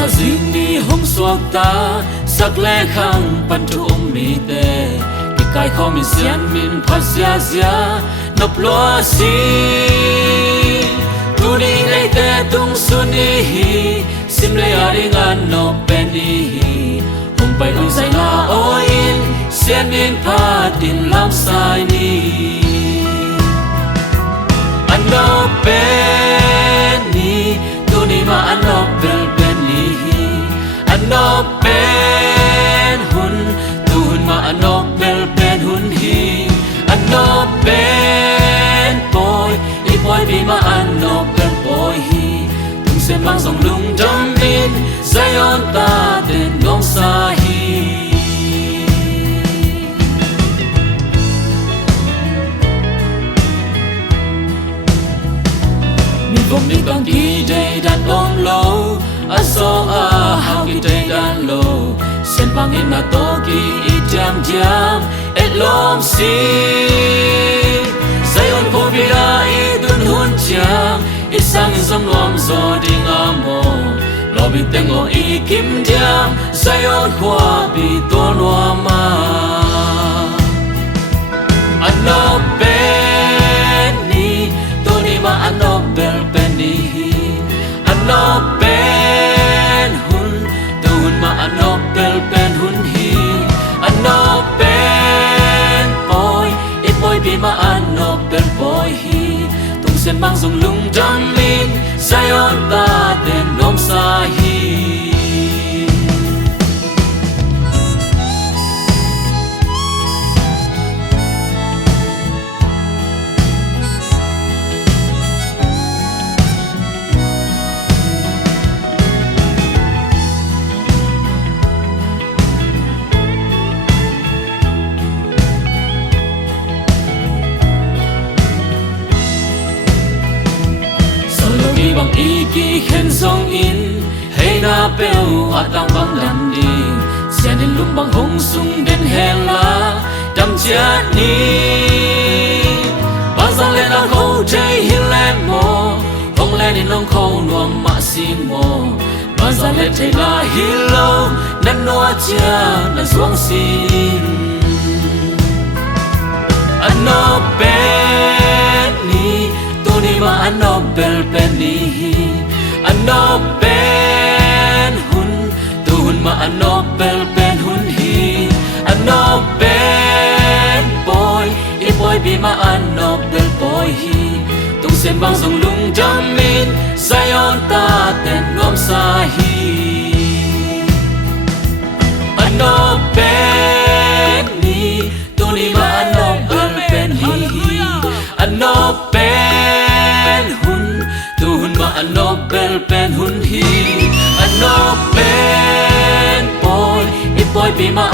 sa zing ni hong suak ta sak le khang pan tu mi te ki kai kho mi sian min pha sia sia nop lo si tu ni nei te tung su ni hi sim le ari ngan no pen ni hi hong pai oi sai la oi in sian min pha tin lam sai ni ano pen ni tu ni ma ano pen ni ano pen hun tu hun ma ano pen hun hi ano pen boy i boy bi ma ano pen boy hi tung se mang song lung dam min Zion ta ten dong sa hi gồm đi con đi đây đàn ôm lâu a so a how ki day đàn lâu sen bang in na to ki it jam jam et lom si Zion po via i dun hun chang i sang zong lom zo ding amo lo bi tengo i kim jam Zion kwa bi to no ma ano pen ni to ni ma ano pen ano pen hun tu hun ma ano pen hun hi ano pen boy i boy bi ma ano pen boy hi tung sen mang zong lung dam min Zion ta ten nom sa hi bằng ý kỳ khen song in hay na bèo atang bang lam đi xe đến lung bang hong sung đến hèn la đam chết đi bao giờ lên là khâu chơi hin lên mò hong lên đến long khâu nuông mạ xin mò bao giờ lên chơi là hin lâu nên noa cha là xuống xin ano bên ni tu ni ma ano pen ni ano pen hun tu hun ma ano pen hun hi ano pen boy i boy bi ma ano pen boy hi tung sen bang song lung dam min Zion ta ten nom sa hi ano pen ni tu ni ma ano pen hi ano pen hun tu hun ma ano pen hun hi ano pen boy i boy bi ma